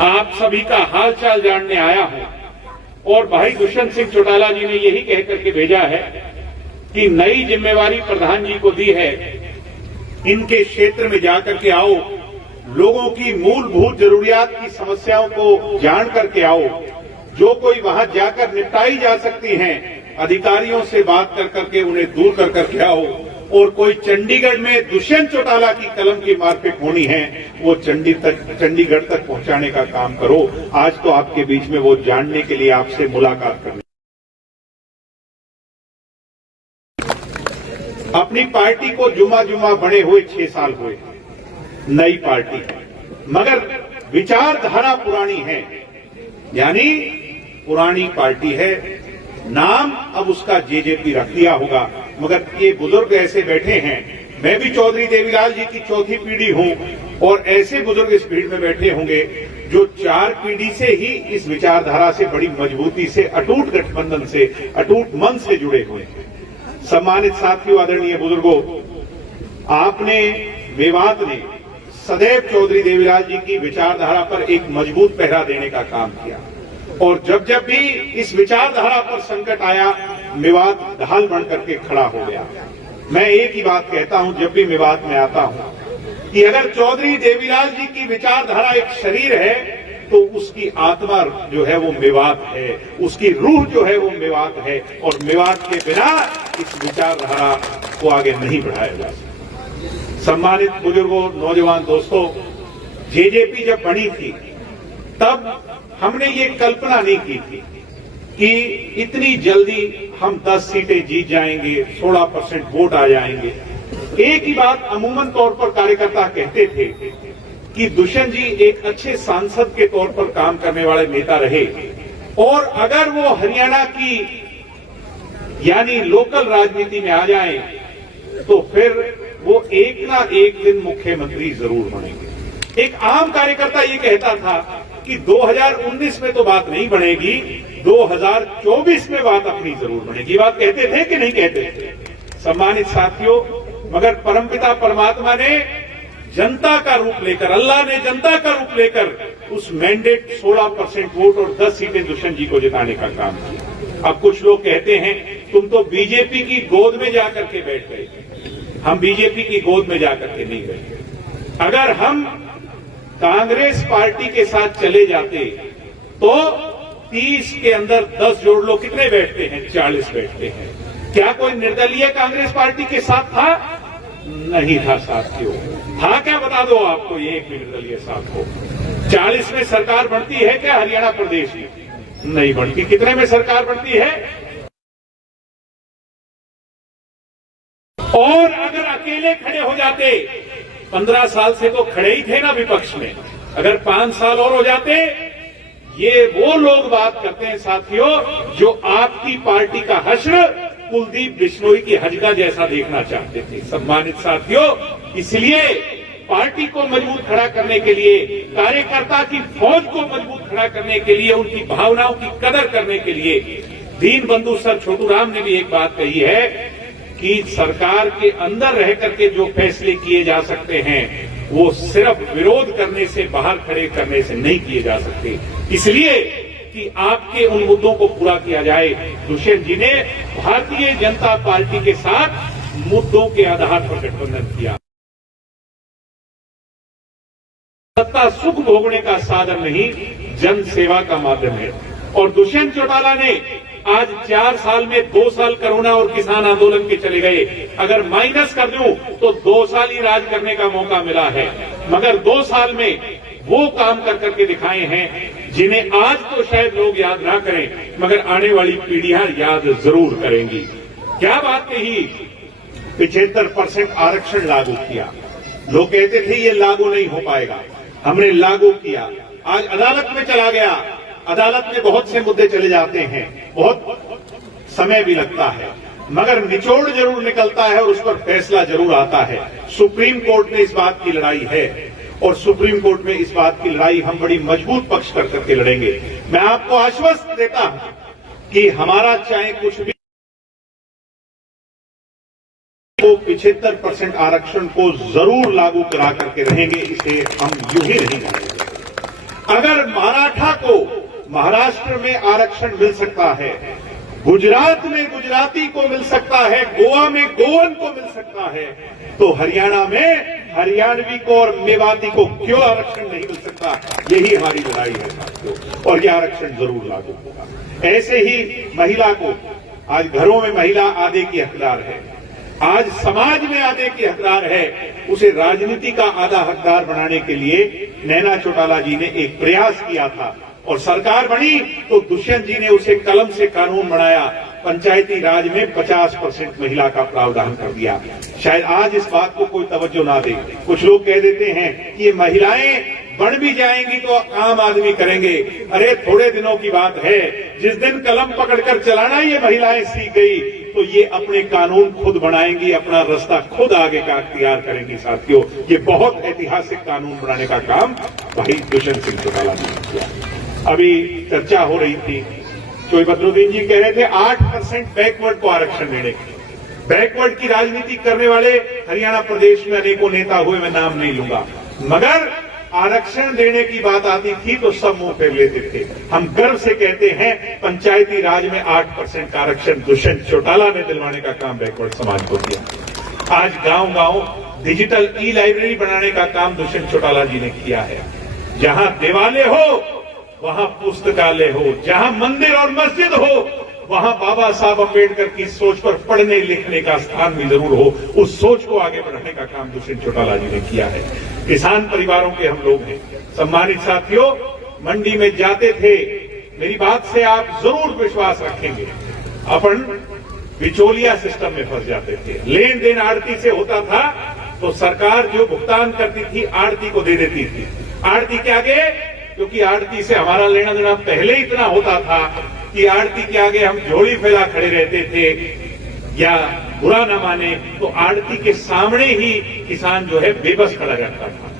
आप सभी का हालचाल जानने आया हूं और भाई दुष्यंत सिंह चौटाला जी ने यही कह करके भेजा है कि नई जिम्मेवारी प्रधान जी को दी है, इनके क्षेत्र में जाकर के आओ, लोगों की मूलभूत जरूरियात की समस्याओं को जान करके आओ, जो कोई वहां जाकर निपटाई जा सकती हैं, अधिकारियों से बात कर करके उन्हें दूर कर करके आओ, और कोई चंडीगढ़ में दुष्यंत चौटाला की कलम की मारपीट होनी है, वो चंडीगढ़ तक पहुंचाने का काम करो। आज तो आपके बीच में वो जानने के लिए आपसे मुलाकात करने, अपनी पार्टी को जुमा जुमा बने हुए 6 साल हुए, नई पार्टी है मगर विचारधारा पुरानी है, यानी पुरानी पार्टी है, नाम अब उसका जेजेपी रख दिया होगा, मगर ये बुजुर्ग ऐसे बैठे हैं, मैं भी चौधरी देवीलाल जी की चौथी पीढ़ी हूं और ऐसे बुजुर्ग इस भीड़ में बैठे होंगे जो 4 पीढ़ी से ही इस विचारधारा से बड़ी मजबूती से, अटूट गठबंधन से, अटूट मन से जुड़े हुए हैं। सम्मानित साथियों, आदरणीय बुजुर्गों, आपने, मेवात ने सदैव चौधरी देवीलाल जी की विचारधारा पर एक मजबूत पहरा देने का काम किया और जब जब भी इस विचारधारा पर संकट आया, मेवात ढाल बन करके खड़ा हो गया। मैं एक ही बात कहता हूं जब भी मेवात में आता हूं कि अगर चौधरी देवीलाल जी की विचारधारा एक शरीर है तो उसकी आत्मा जो है वो मेवात है, उसकी रूह जो है वो मेवात है, और मेवात के बिना इस विचारधारा को आगे नहीं बढ़ाया जा सकता। सम्मानित बुजुर्गों, नौजवान दोस्तों, जेजेपी जब बनी थी तब हमने ये कल्पना नहीं की थी कि इतनी जल्दी हम 10 सीटें जीत जाएंगे, 16% वोट आ जाएंगे। एक ही बात अमूमन तौर पर कार्यकर्ता कहते थे कि दुष्यंत जी एक अच्छे सांसद के तौर पर काम करने वाले नेता रहे और अगर वो हरियाणा की यानी लोकल राजनीति में आ जाएं तो फिर वो एक ना एक दिन मुख्यमंत्री जरूर बनेंगे। एक आम कार्यकर्ता ये कहता था कि 2019 में तो बात नहीं बनेगी, 2024 में बात अपनी जरूर बनेगी। बात कहते थे कि नहीं कहते थे? सम्मानित साथियों, मगर परमपिता परमात्मा ने जनता का रूप लेकर, अल्लाह ने जनता का रूप लेकर उस मैंडेट 16% वोट और 10 सीटें दुष्यंत जी को जिताने का काम किया। अब कुछ लोग कहते हैं तुम तो बीजेपी की गोद में जाकर के बैठ गए। हम बीजेपी की गोद में जाकर के नहीं बैठे। अगर हम कांग्रेस पार्टी के साथ चले जाते तो 30 के अंदर 10 जोड़ लो, कितने बैठते हैं? 40 बैठते हैं। क्या कोई निर्दलीय कांग्रेस पार्टी के साथ था? नहीं था साथियों। था क्या? बता दो आपको, ये एक निर्दलीय साथ हो। 40 में सरकार बनती है क्या हरियाणा प्रदेश में? नहीं बनती। कितने में सरकार बनती है? और अगर अकेले खड़े हो जाते, 15 साल से तो खड़े ही थे ना विपक्ष में, अगर 5 साल और हो जाते, ये वो लोग बात करते हैं साथियों जो आपकी पार्टी का हश्र कुलदीप बिश्नोई की हजगा जैसा देखना चाहते थे। सम्मानित साथियों, इसलिए पार्टी को मजबूत खड़ा करने के लिए, कार्यकर्ता की फौज को मजबूत खड़ा करने के लिए, उनकी भावनाओं की कदर करने के लिए दीन बंधु सर छोटू राम ने भी एक बात कही है कि सरकार के अंदर रह करके जो फैसले किए जा सकते हैं वो सिर्फ विरोध करने से, बाहर खड़े करने से नहीं किए जा सकते। इसलिए कि आपके उन मुद्दों को पूरा किया जाए, दुष्यंत जी ने भारतीय जनता पार्टी के साथ मुद्दों के आधार पर गठबंधन किया। सत्ता सुख भोगने का साधन नहीं, जन सेवा का माध्यम है। और दुष्यंत चौटाला ने आज 4 साल में 2 साल कोरोना और किसान आंदोलन के चले गए। अगर माइनस कर दूं तो 2 साल ही राज करने का मौका मिला है, मगर 2 साल में वो काम कर करके दिखाए हैं जिन्हें आज तो शायद लोग याद ना करें, मगर आने वाली पीढ़ियां याद जरूर करेंगी। क्या बात कही? 75% आरक्षण लागू किया। लोग कहते थे ये लागू नहीं हो पाएगा, हमने लागू किया। आज अदालत में चला गया, अदालत में बहुत से मुद्दे चले जाते हैं, बहुत समय भी लगता है, मगर निचोड़ जरूर निकलता है और उस पर फैसला जरूर आता है। सुप्रीम कोर्ट में इस बात की लड़ाई है और सुप्रीम कोर्ट में इस बात की लड़ाई हम बड़ी मजबूत पक्ष कर करके लड़ेंगे। मैं आपको आश्वस्त देता हूं कि हमारा चाहे कुछ भी वो 75% आरक्षण को जरूर लागू करा करके रहेंगे, इसे हम यूं ही नहीं करेंगे। अगर मराठा को महाराष्ट्र में आरक्षण मिल सकता है, गुजरात में गुजराती को मिल सकता है, गोवा में गोवन को मिल सकता है, तो हरियाणा में हरियाणवी को और मेवाती को क्यों आरक्षण नहीं मिल सकता? यही हमारी लड़ाई है साथियों, और यह आरक्षण जरूर लागू होगा। ऐसे ही महिला को, आज घरों में महिला आधे की हकदार है, आज समाज में आधे की हकदार है, उसे राजनीति का आधा हकदार बनाने के लिए नैना चौटाला जी ने एक प्रयास किया था और सरकार बनी तो दुष्यंत जी ने उसे कलम से कानून बनाया, पंचायती राज में 50% महिला का प्रावधान कर दिया। शायद आज इस बात को कोई तवज्जो ना दे। कुछ लोग कह देते हैं कि ये महिलाएं बढ़ भी जाएंगी तो आम आदमी करेंगे। अरे थोड़े दिनों की बात है, जिस दिन कलम पकड़कर चलाना ये महिलाएं सीख गई तो ये अपने कानून खुद बनाएंगी, अपना रास्ता खुद आगे का अख्तियार करेंगी। साथियों, ये बहुत ऐतिहासिक कानून बनाने का काम भाई दुष्यंत सिंह चौटाला ने किया। अभी चर्चा हो रही थी, शोएब बदरुद्दीन जी कह रहे थे 8% बैकवर्ड को आरक्षण देने की। बैकवर्ड की राजनीति करने वाले हरियाणा प्रदेश में अनेकों नेता हुए, मैं नाम नहीं लूंगा, मगर आरक्षण देने की बात आती थी तो सब मुंह फेर लेते थे। हम गर्व से कहते हैं पंचायती राज में 8% का आरक्षण दुष्यंत चौटाला ने दिलवाने का काम बैकवर्ड समाज को किया। आज गांव गांव डिजिटल ई लाइब्रेरी बनाने का काम दुष्यंत चौटाला जी ने किया है। जहां देवालय हो वहां पुस्तकालय हो, जहां मंदिर और मस्जिद हो वहां बाबा साहब अम्बेडकर की सोच पर पढ़ने लिखने का स्थान भी जरूर हो। उस सोच को आगे बढ़ाने का काम दुष्यंत चौटाला जी ने किया है। किसान परिवारों के हम लोग हैं। सम्मानित साथियों, मंडी में जाते थे, मेरी बात से आप जरूर विश्वास रखेंगे, अपन बिचौलिया सिस्टम में फंस जाते थे। लेन देन आड़ती से होता था तो सरकार जो भुगतान करती थी आड़ती को दे देती थी। आड़ती के आगे, क्योंकि आड़ती से हमारा लेना देना पहले इतना होता था कि आड़ती के आगे हम झोली फैला खड़े रहते थे, या बुरा न माने तो आड़ती के सामने ही किसान जो है बेबस खड़ा रहता था।